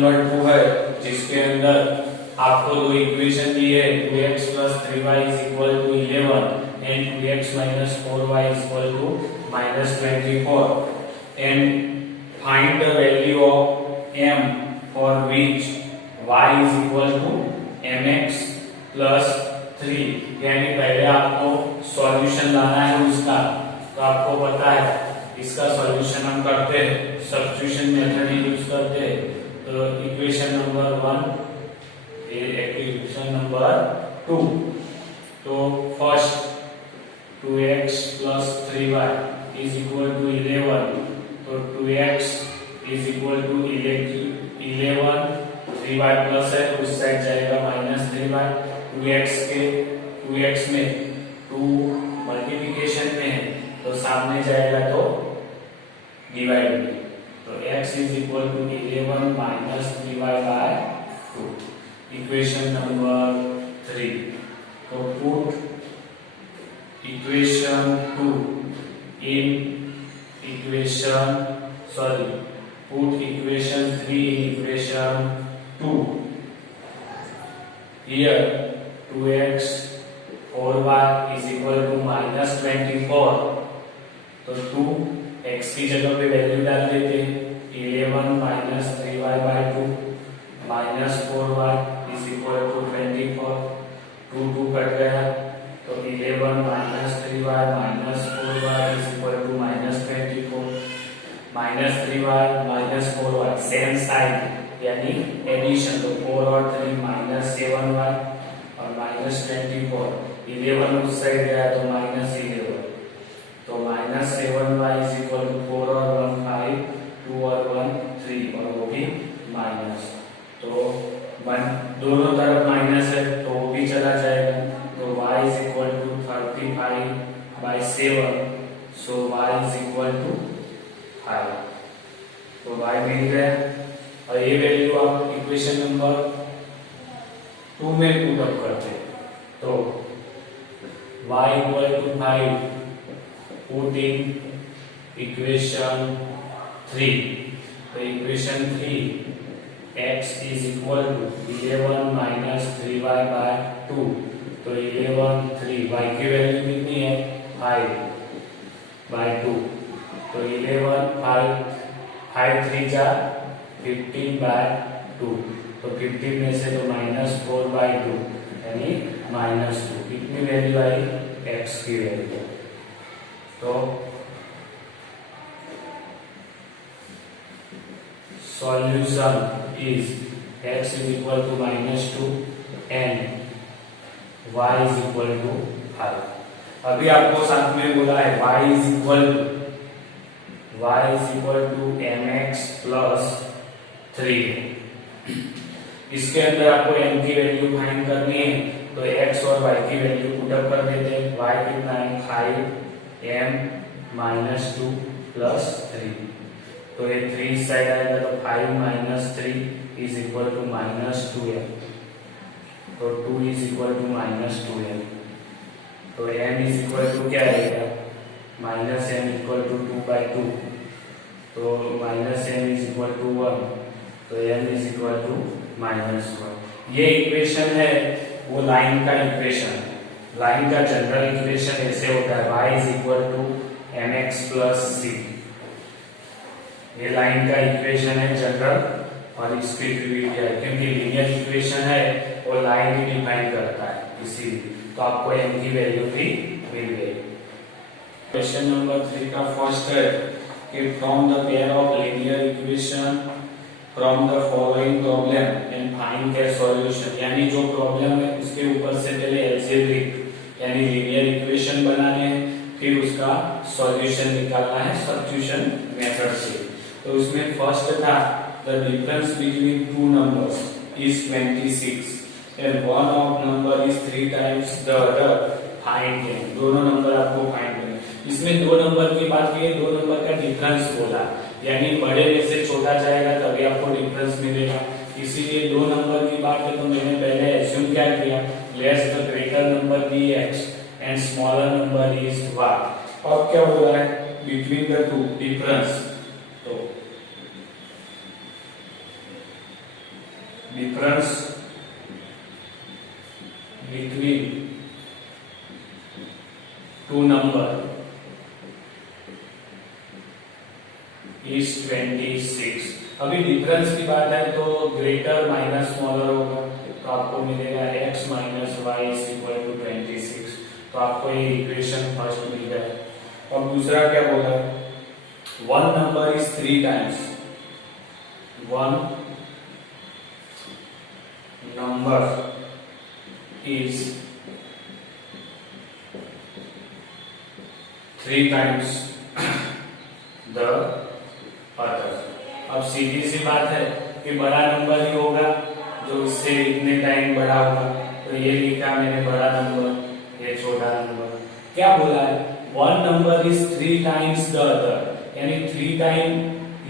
Number 2 है जिसके अंदर आपको दो इक्वेशन दी है 2x plus 3y is equal to 11 and 2x minus 4y is equal to minus 24 and find the value of m for which y is equal to mx plus 3 यानी पहले आपको solution लाना है उसका। तो आपको पता है इसका सॉल्यूशन हम करते हैं सब्स्टिट्यूशन मेथड यूज करते हैं। तो इक्वेशन नंबर 1 इक्वेशन नंबर 2। तो first 2x plus 3y is equal to 11। तो 2x is equal to 11 3y plus है उस साइड जाएगा माइनस 3y। 2x में 2 मल्टीप्लिकेशन में है तो सामने जाएगा तो डिवाइड में। तो x is equal to 11 minus 3y by 2 equation number 3। तो put equation 2 in equation put equation 3 in equation 2। Here 2x 4y is equal to minus 24। तो 2x की जगह पे वैल्यू डाल देते 11 minus 3y by 2 minus 4y is equal to 24। 2 cut गया तो 11 minus 3y minus 4y is equal to minus 24। minus 3y minus 4y same sign यानी addition. तो 4 और 3 minus 7y और minus 24। 11 उस साइड गया तो minus 11। तो minus 7y is equal to 4 और 1 5 2 और 1 3 और वो भी माइनस। तो दोनों तरफ माइनस है तो वो भी चला जाएगा। तो y is equal to 35 by 7। So y is equal to 5। तो y मिल गया और ये वैल्यू आप इक्वेशन नंबर 2 में पुट अप करते तो y equal to 5 put in equation 3। तो equation 3 x is equal to 11 minus 3y by 2। तो 11 3 y की वैल्यू कितनी है 5 by 2। तो 11 5 3 जा 15 by 2। तो 15 में से तो -4 by 2 यानी -2। कितनी वैल्यू आई x की वैल्यू। तो solution is x is equal to -2 and y is equal to 5। अभी आपको साथ में बोला है y is equal to mx plus 3। इसके अंदर आपको m की वैल्यू फाइंड करनी है तो x और y की वैल्यू पुट अप कर देते हैं। y कितना है 5m -2 plus 3। तो ये 3 साइड आएगा तो 5 minus 3 is equal to -2m। तो 2 is equal to -2m। तो m is equal to क्या आएगा -m equal to 2 by 2। तो -m is equal to 1। तो m is equal to -1। ये इक्वेशन है वो लाइन का इक्वेशन। लाइन का जनरल इक्वेशन ऐसे होता है y is equal to mx plus c। ये लाइन का इक्वेशन है जनरल और इसकी ड्यूटी है क्योंकि लीनियर इक्वेशन है वो लाइन ही डिफाइन करता है इसीलिए। तो आपको m की वैल्यू भी मिल गई। क्वेश्चन नंबर 3 का फर्स्ट है कि from the pair of linear equation from the following problem and find their solution. यानी जो प्रॉब्लम है उसके ऊपर से पहले अलजेब्रिक यानी लीनियर इक्वेशन बनाने हैं फिर उसका सॉल्यूशन निकालना है सब्स्टिट्यूशन मेथड से। तो इसमें फर्स्ट था the difference between two numbers is 26 and one of number is 3 times the other find them. दोनों नंबर आपको फाइंड करना है। इसमें दो नंबर की बात की दो नंबर का डिफरेंस बोला यानी बड़े में से छोटा जाएगा तभी आपको डिफरेंस मिलेगा। इसीलिए दो नंबर की बात है तो मैंने पहले एज्यूम क्या किया let's the greater number be x and smaller number is y। अब क्या बोला है बिटवीन द टू डिफरेंस। तो difference between two number is 26। अभी डिफरेंस की बात है तो ग्रेटर माइनस स्मॉलर होगा, तो आपको मिलेगा x minus Y is equal to 26। तो आपको ये इक्वेशन फर्स्ट मिल गया। और दूसरा क्या बोला, one number is 3 times, one number is 3 times the other. अब सीधी सी बात है कि बड़ा नंबर ही होगा जो इससे इतने टाइम बड़ा होगा, तो ये लिखा मैंने बड़ा नंबर, ये छोटा नंबर। क्या बोला है, one number is 3 times the other, यानी 3 टाइम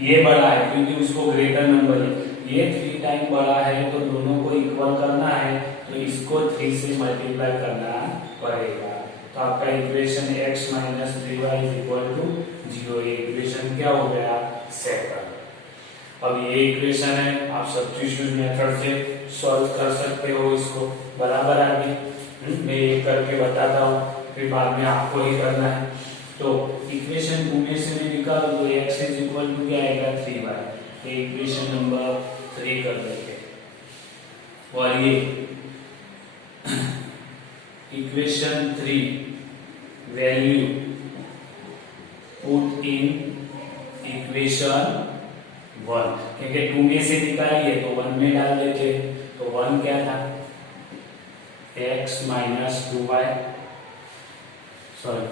ये बड़ा है क्योंकि उसको ग्रेटर नंबर है, ये 3 टाइम बड़ा है, तो दोनों को इक्वल करना है तो इसको 3 से मल्टीप्लाई करना पड़ेगा। तो आपका equation x minus 3y is equal to 0, ये इक्वेशन क्या हो गया, सेकंड। अब ये इक्वेशन है, आप सब्स्टिट्यूशन मेथड से सॉल्व कर सकते हो इसको बराबर आगे। मैं ये करके बताता हूँ, फिर बाद में आपको ही करना है। तो इक्वेशन 2 में से मैं निकाल तो x इज इक्वल टू क्या आएगा, 3y। ये इक्वेशन नंबर 3 कर देंगे। और ये equation 3 value put in equation 1, क्योंकि 2 में से निकालिए तो 1 में डाल देते। तो 1 क्या था, x minus 2y, sorry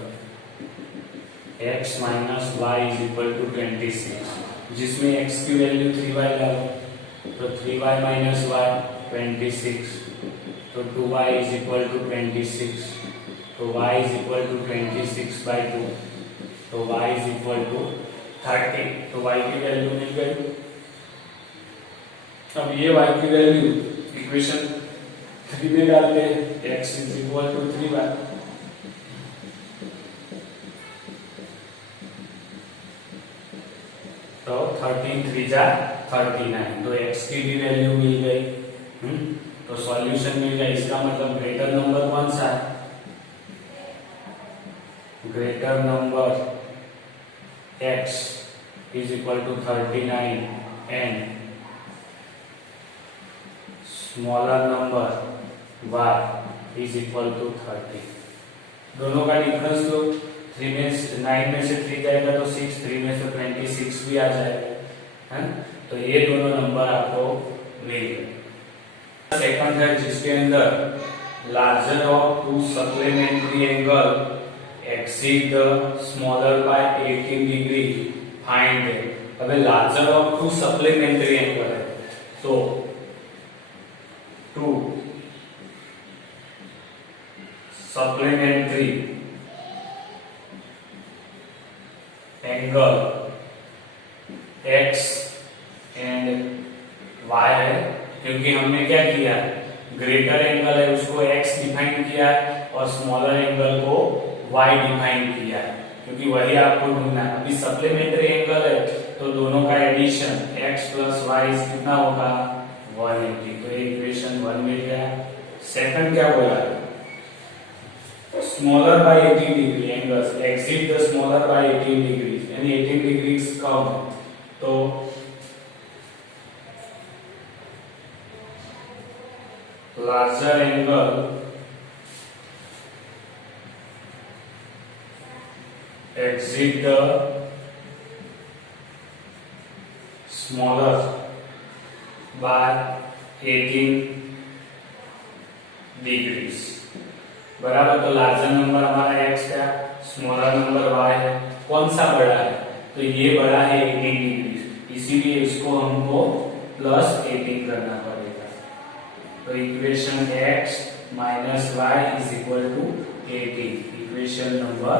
x minus Y is equal to 26, जिसमें x की वैल्यू 3y डालो, तो 3y माइनस वाई 26, तो 2y इज इक्वल टू 26, तो y इज इक्वल टू 26/2, तो y इज इक्वल टू 30, तो y की वैल्यू मिल गई। अब ये y की वैल्यू इक्वेशन 3 में डालते हैं, x is equal to 3y, तो 13 3 जा 39, तो x की भी वैल्यू मिल गई। तो सॉल्यूशन मिल गया। इसका मतलब ग्रेटर नंबर कौन सा है, greater number x is equal to 39 and smaller number y is equal to 30। दोनों का डिफरेंस लो, 3 में 9 में से 3 जाएगा तो 6, 3 में से 26 भी आ जाएगा, है। तो ये दोनों नंबर आपको मिल गए। सेकंड है जिसके अंदर larger of two supplementary angle exceed the smaller by 18 degree find it. अबे larger of two supplementary angle है, तो two supplementary angle x and y है, क्योंकि हमने क्या किया, ग्रेटर एंगल है उसको x डिफाइन किया है और स्मॉलर एंगल को y डिफाइन किया है, क्योंकि वही आपको ढूंढना है। अभी सप्लीमेंट्री एंगल है तो दोनों का एडिशन x प्लस वाई कितना होगा, 180। तो इक्वेशन 1 मिल गया। सेकंड क्या बोला है, smaller by 18 degree angles exceed the smaller by 18 degree, यानी 18 डिग्री कम है, तो larger angle exceed the smaller by 18 degrees। बराबर, तो लार्जर नंबर हमारा x है, स्मॉलर नंबर y है, कौन सा बड़ा है, तो ये बड़ा है 18 डिग्री, इसीलिए इसको हमको प्लस 18 करना पड़ेगा। तो equation x minus Y is equal to 18, equation number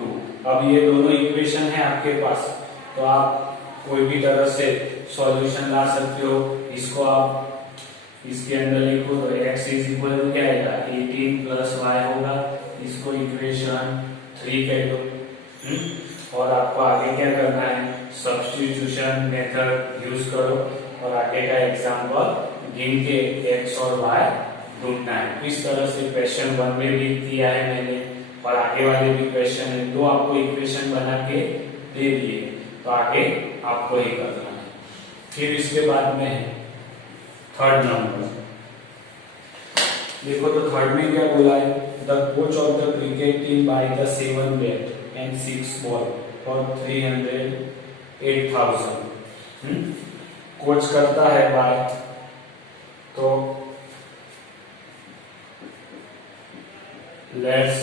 2। अब ये दोनों इक्वेशन है आपके पास, तो आप कोई भी तरह से सॉल्यूशन ला सकते हो। इसको आप इसके अंदर लिखो तो x इज इक्वल टू क्या आएगा, 18 प्लस वाई होगा, इसको इक्वेशन 3 कह दो। और आपको आगे क्या करना है, सब्स्टिट्यूशन मेथड यूज करो और आगे का एग्जाम्पल गिन के x और y ढूंढना है। इस तरह से क्वेश्चन 1 में भी किया है मैंने और आगे वाले भी क्वेश्चन है, दो आपको इक्वेशन बना के दे दिए, तो आगे आपको ही करना है। फिर इसके बाद में है थर्ड नंबर। देखो तो थर्ड में क्या बोला है, the coach of the cricket team by the 7 bat and 6 ball for 308,000। Coach करता है बाय, तो लेट्स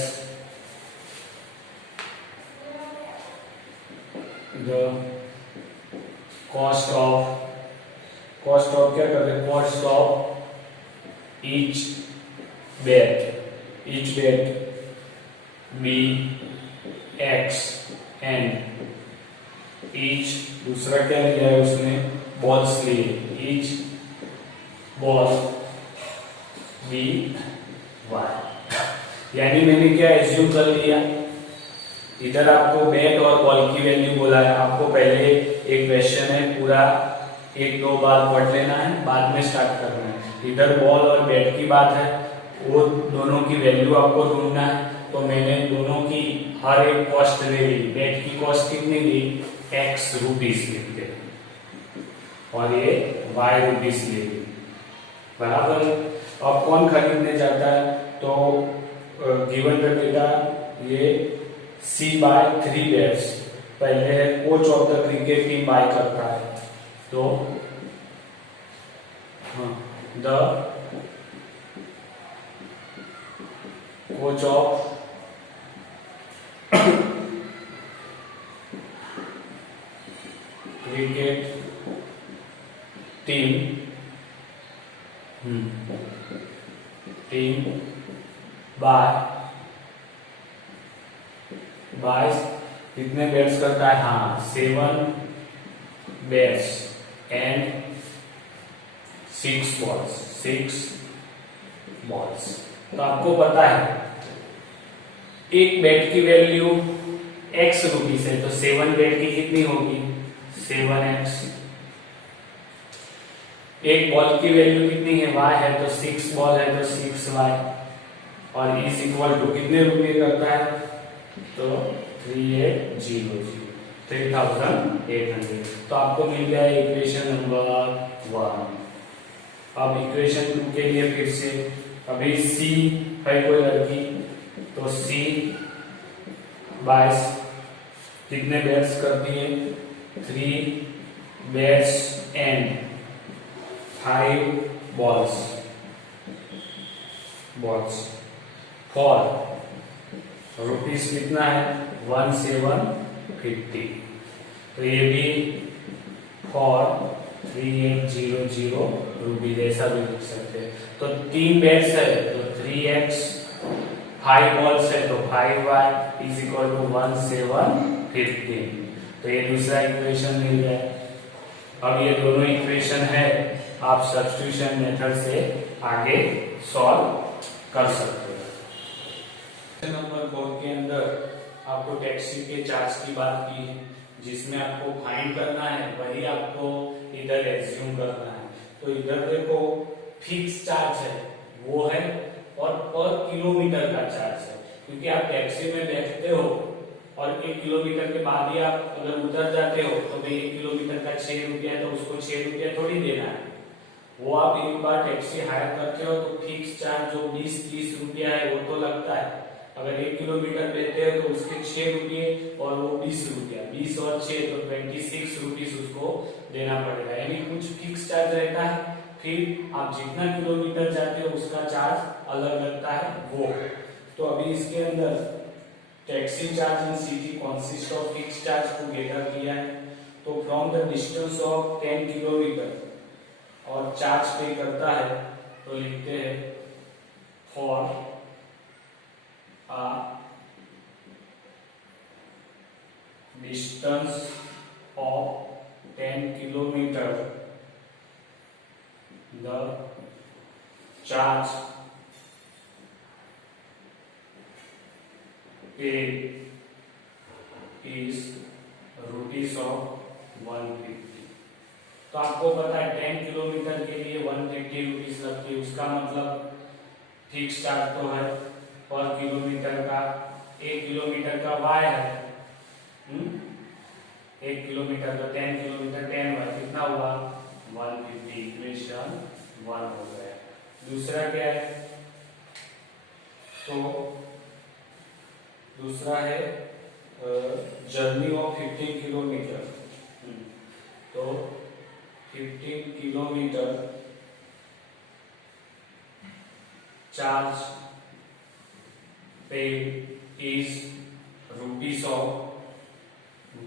द कॉस्ट ऑफ क्या कर रहे हैं, cost of each bet be x and each दूसरा क्या लिया है उसने, बॉल्स लिए, each ball be y। यानी मैंने क्या एज्यूम कर लिया, इधर आपको बैट और बॉल की वैल्यू बोला है, आपको पहले एक क्वेश्चन है पूरा 1-2 बार पढ़ लेना है, बाद में स्टार्ट करना है। इधर बॉल और बैट की बात है, वो दोनों की वैल्यू आपको ढूंढना है। तो मैंने दोनों की हर एक कॉस्ट ले ली। बैट की कॉस्ट कितनी ली, x रुपीस लिखते हैं, और ये y रुपीस ले ली, बराबर। अब कौन खरीदने जाता है, तो गिवन रखेगा ये C बाय 3 बैट्स, पहले है coach of the cricket team buy करता है, तो the coach of cricket team buy कितने बैट्स करता है, हाँ 7 बैट्स एंड 6 बॉल्स। तो आपको पता है एक बैट की वैल्यू x रुपीस है, तो 7 बैट की कितनी होगी, 7x। एक बॉल की वैल्यू कितनी है, y है, तो 6 बॉल है तो 6y, और इज इक्वल टू कितने रुपए करता है, तो 3,800। तो आपको मिल गया इक्वेशन नंबर 1। अब इक्वेशन 2 के लिए फिर से, अभी C है कोई लड़की, तो C बाय कितने बैट्स करती है, 3 bats and 5 balls for rupees कितना है, 1750। तो ये भी फॉर 3800 रुपीज ऐसा भी लिख सकते हैं। तो 3 बैट्स है तो 3x, 5 बॉल्स है तो 5y इज इक्वल टू 1750। तो ये दूसरा इक्वेशन मिल गया। अब ये दोनों इक्वेशन है, आप सब्स्टिट्यूशन मेथड से आगे सॉल्व कर सकते हो। नंबर 4 के अंदर आपको टैक्सी के चार्ज की बात की है, जिसमें आपको फाइंड करना है वही आपको इधर एज्यूम करना है। तो इधर देखो फिक्स चार्ज है वो है, और पर किलोमीटर का चार्ज है, क्योंकि आप टैक्सी में बैठते हो और 1 किलोमीटर के बाद ही आप अगर उतर जाते हो, तो भाई 1 किलोमीटर का 6 रुपया है, तो उसको 6 रुपया थोड़ी देना है। वो आप एक बार टैक्सी हायर करते हो तो फिक्स चार्ज जो 20-30 रुपया है वो तो लगता है। अगर 1 किलोमीटर लेते हो तो उसके 6 रुपये और वो 20 रुपया, 20 और 6 तो 26 रुपीज उसको देना पड़ेगा, यानी कुछ फिक्स चार्ज रहता है। फिर आप जितना किलोमीटर जाते हो उसका चार्ज अलग लगता है वो। तो अभी इसके अंदर taxi charge in city consist of fix charge together किया है। तो from the distance of 10 kilometre और चार्ज पे करता है, तो लिखते हैं for a distance of 10 kilometer the charge paid is rupees of 150। तो आपको पता है 10 किलोमीटर के लिए 180 रुपीज लगती है, उसका मतलब फिक्स चार्ज तो है पर किलोमीटर का। 1 किलोमीटर का y है, 1 किलोमीटर तो 10 किलोमीटर 10 y कितना हुआ 150। इक्वेशन 1 हो गया। दूसरा क्या है, तो दूसरा है जर्नी ऑफ 15 किलोमीटर। तो 15 kilometre charge paid is rupees of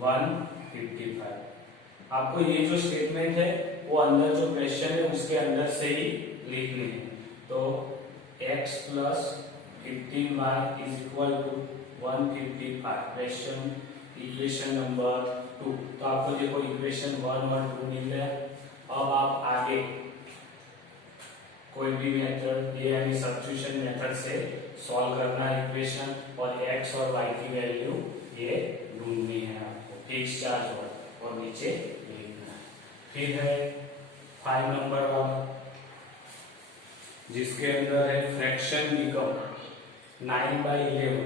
155। आपको ये जो स्टेटमेंट है वो अंदर जो क्वेश्चन है उसके अंदर से ही लिखनी है। तो x प्लस 15y is equal to 155 question equation number 2। तो आपको देखो इक्वेशन 1 और 2 मिल गया। अब आप आगे कोई भी मेथड ये यानी सब्स्टिट्यूशन मेथड से सॉल्व करना है इक्वेशन, और x और y की वैल्यू ये ढूंढनी है आपको, फिक्स चार्ज और नीचे लिखना है। फिर है 5 नंबर वाला जिसके अंदर है fraction become 9/11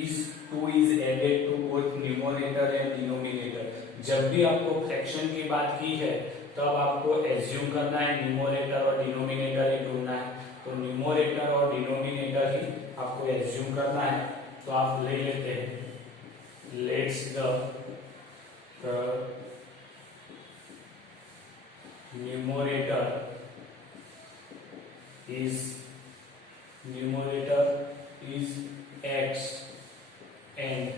is 2 is added to both numerator and denominator। जब भी आपको फ्रैक्शन की बात की है तब आपको एज्यूम करना है न्यूमरेटर और डिनोमिनेटर ही ढूंढना है। तो न्यूमरेटर और डिनोमिनेटर ही आपको एज्यूम करना है। तो आप ले लेते हैं let's the numerator is x and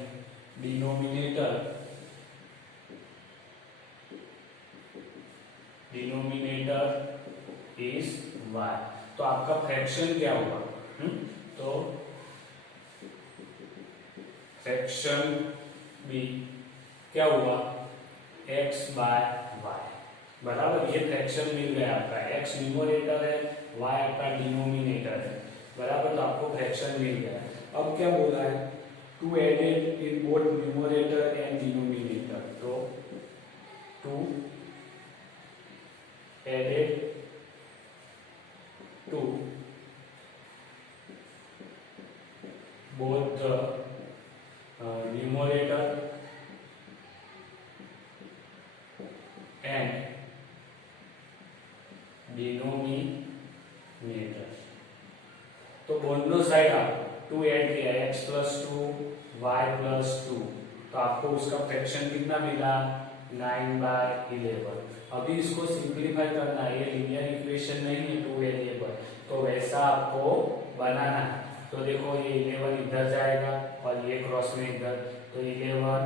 denominator is y। तो आपका फ्रैक्शन क्या होगा, तो फ्रैक्शन भी क्या हुआ x बाय y बराबर। ये फ्रैक्शन मिल गया आपका, x न्यूमरेटर है y आपका डिनोमिनेटर है बराबर। तो आपको फ्रैक्शन मिल गया। अब क्या बोला है, two added in both numerator and denominator. तो two added to both the numerator and denominator। तो दोनों साइड आप 2 ऐड किया x प्लस 2 y प्लस 2, तो आपको उसका फ्रैक्शन कितना मिला 9/11। अभी इसको सिंप्लीफाई करना है, ये लीनियर इक्वेशन नहीं है 2 वेरिएबल, तो वैसा आपको बनाना है। तो देखो ये 11 इधर जाएगा और ये क्रॉस में इधर, तो 11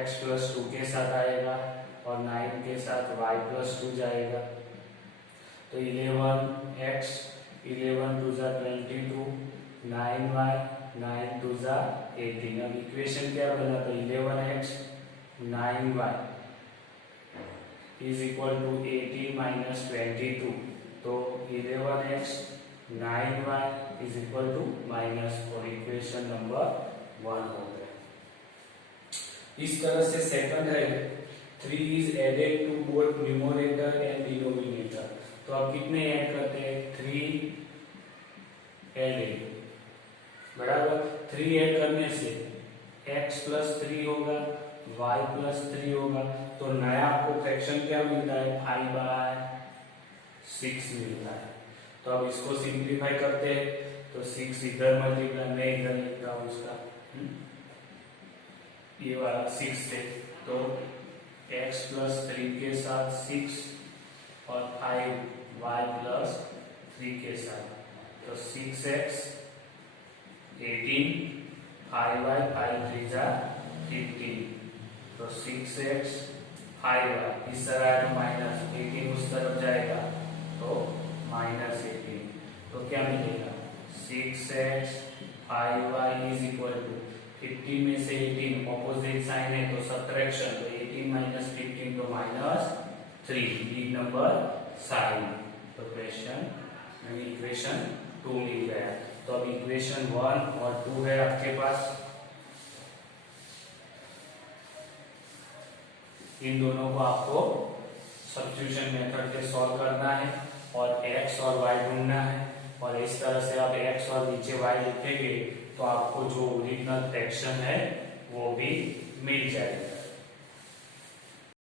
x प्लस 2 के साथ आएगा और 9 के साथ y प्लस 2 जाएगा। तो 11x 11 2 जा 22, 9y 9 2 जा 18। अब इक्वेशन क्या बना, तो 11x 9y is equal to 18 minus 22। तो 11x 9y is equal to -4। Equation number 1 हो गया। इस तरह से सेकंड है 3 is added to both numerator and denominator. तो अब कितने ऐड करते हैं 3 एडेड बराबर। 3 ऐड करने से x प्लस 3 होगा y प्लस 3 होगा। तो नया आपको फ्रैक्शन क्या मिलता है 5/6 मिलता है। तो अब इसको सिंप्लीफाई करते हैं, तो 6 इधर मल्टीप्लाई, मैं इधर लिख रहा हूं उसका, ये वाला 6 से। तो x प्लस 3 के साथ 6 और 5y प्लस 3 के साथ, तो 6x 18 5y 5 3 जा 15। तो 6x 5y इस तरह है, तो माइनस 18 उस तरफ जाएगा तो -18। तो क्या मिलेगा 6x 5y is equal to 15 में से 18 ऑपोजिट साइन है तो सब्ट्रैक्शन, तो 18 माइनस 15 तो -3 बिग नंबर साइन। तो क्वेश्चन इक्वेशन 2 मिल गया। तो अब इक्वेशन 1 और 2 है आपके पास। इन दोनों को आपको सब्स्टिट्यूशन मेथड से सॉल्व करना है और x और y ढूंढना है। और इस तरह से आप x और नीचे y लिखेंगे तो आपको जो ओरिजिनल फ्रैक्शन है वो भी मिल जाएगा।